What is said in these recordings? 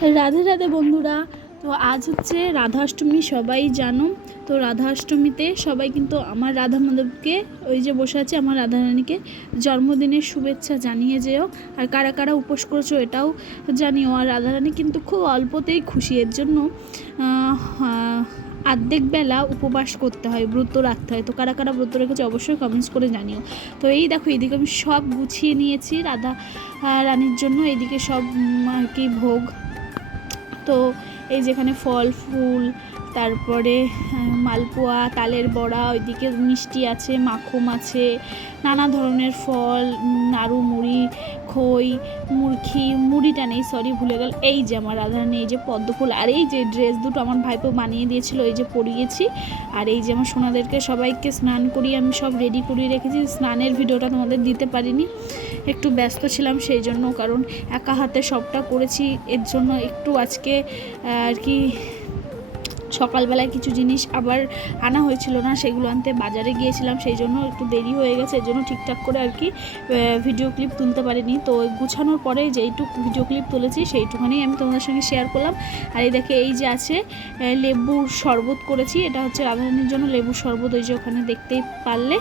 রাধে রাধে বন্ধুরা। তো আজ হচ্ছে রাধাষ্টমী, সবাই জানো। তো রাধাষ্টমীতে সবাই কিন্তু আমার রাধা মাধবকে, ওই যে বসে আছে আমার রাধারানীকে, জন্মদিনের শুভেচ্ছা জানিয়ে যেও। আর কারা কারা উপোস করেছো এটাও জানিও। আর রাধারানী কিন্তু খুব অল্পতেই খুশি, এর জন্য অর্ধেক বেলা উপবাস করতে হয়, ব্রত রাখতে হয়। তো কারা কারা ব্রত রেখেছে অবশ্যই কমেন্টস করে জানিও। তো এই দেখো, এইদিকে আমি সব গুছিয়ে নিয়েছি রাধা রানীর জন্য। এইদিকে সব আর কি ভোগ। তো এই যেখানে ফল ফুল, তারপরে মালপোয়া, তালের বড়া, ওইদিকে মিষ্টি আছে, মাখন আছে, নানা ধরনের ফল, নাড়ু, মুড়ি, খই, মুড়িটা নেই, সরি ভুলে গেল। এই যে আমার রাধারানী, এই যে পদ্মফুল, আর এই যে ড্রেস দুটো আমার ভাইপো বানিয়ে দিয়েছিল, এই যে পরিয়েছি। আর এই যে আমার সোনাদেরকে সবাইকে স্নান করিয়ে আমি সব রেডি করিয়ে রেখেছি। স্নানের ভিডিওটা তোমাদের দিতে পারিনি, একটু ব্যস্ত ছিলাম সেই জন্য, কারণ একা হাতে সবটা করেছি। এর জন্য একটু আজকে আর কি সকালবেলায় কিছু জিনিস আবার আনা হয়েছিল না, সেগুলো আনতে বাজারে গিয়েছিলাম, সেই জন্য একটু দেরি হয়ে গেছে। এর জন্য ঠিকঠাক করে আর কি ভিডিও ক্লিপ তুলতে পারিনি। তো গুছানোর পরে যেইটুকু ভিডিও ক্লিপ তুলেছি সেইটুখানি আমি তোমাদের সঙ্গে শেয়ার করলাম। আর এই দেখে, এই যে আছে লেবুর শরবত করেছি, এটা হচ্ছে রাধারানীর জন্য লেবুর শরবত, ওই যে ওখানে দেখতেই পারলে।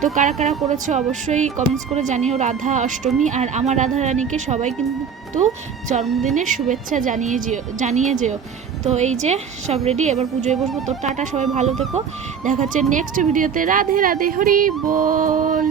তো কারা কারা করেছে অবশ্যই কমেন্টস করে জানিও। রাধা অষ্টমী আর আমার রাধারানীকে সবাই কিন্তু জন্মদিনের শুভেচ্ছা জানিয়ে যেও। তো এই যে সব রেডি, এবার পুজোয় বসবো। তো টাটা, সবাই ভালো থেকো, দেখা হচ্ছে নেক্সট ভিডিওতে। রাধে রাধে, হরি বল।